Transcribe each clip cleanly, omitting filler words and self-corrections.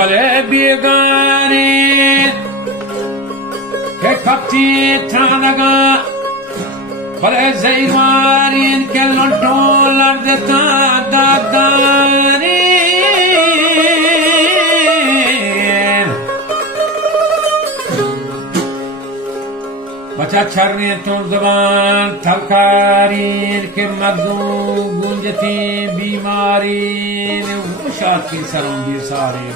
بله بیگاری که کپتی تانگا بله زیمارین که لندولر دتا داداری بچه چرنی تون زبان تلکارین که مغزو گونجتی بیمارین وشاد کی سرم بیسارین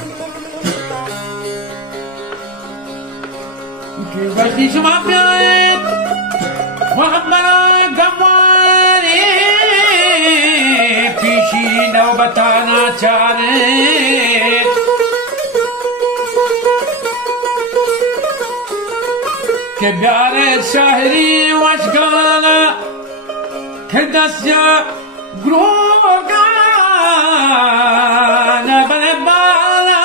که وقتی شما بیاید محمد گمواری پیشی نوبتانا چاره که بیاره شهری وشگانا که دست یا گروگانا بله بالا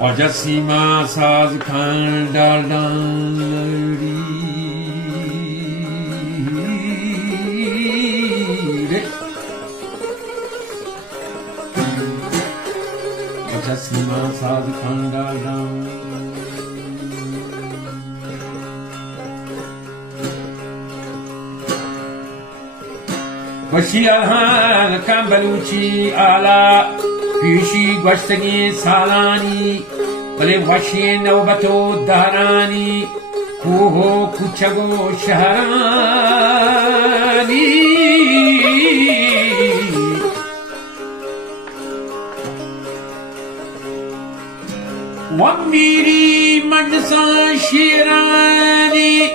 وجه سیما ساز کن دالداری سیما ساز کندادم وشی الهان کم بلوچی آلا پیشی گوشتگی سالانی بله وشی نوبتو دهرانی کوهو کوچگو شهرانی ومیری مجلس شیرانی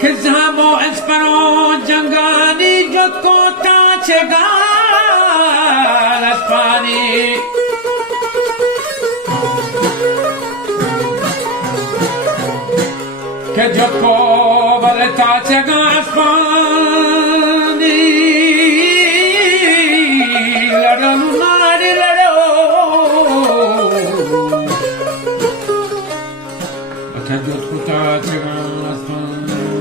که زهم و اسپرو جنگانی جد کو تا چگار اسپانی که جد کو بله تا چگار اسپانی لڑن ماری لڑو جد کو تا چگار اسپانی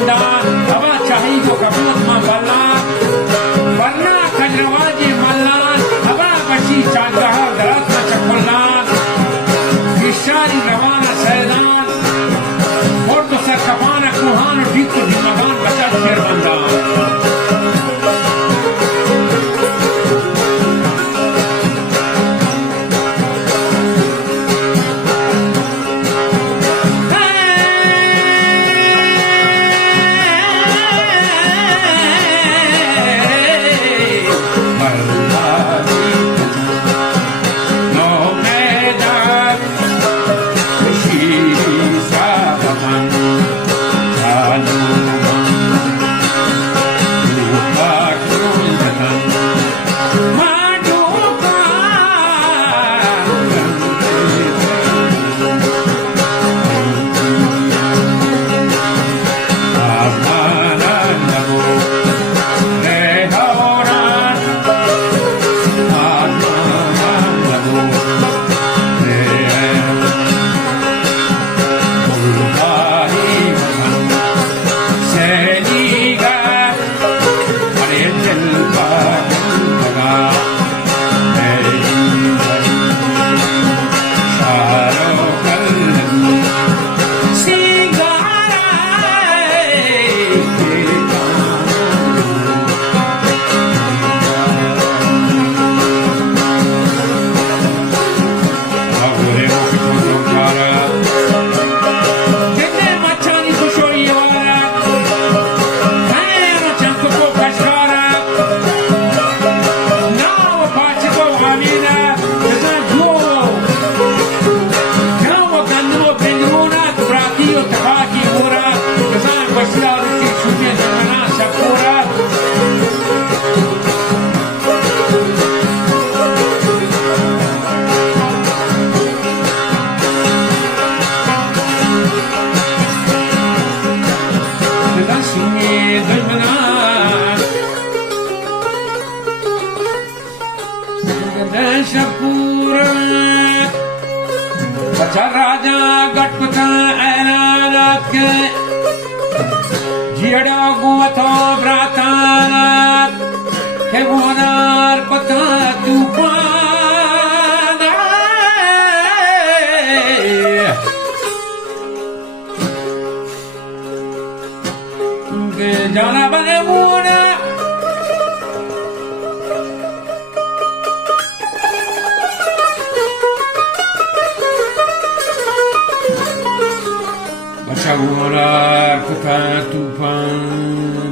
शर्मंदा हवा चाही को कपूत मां बल्ला वरना खजरवाजी मल्लान हवा बशी चादरा दरात में चकुल्लान विशारी रवाना सैदान और तो सर कपाना कुहान ठीक तो दिमागान बचा शर्मंदा राजा गटपता ऐनानत के जियड़ा गुवतो ब्रातानत के मोनार पता तूफान के जाना बने मुना Morar kota tufan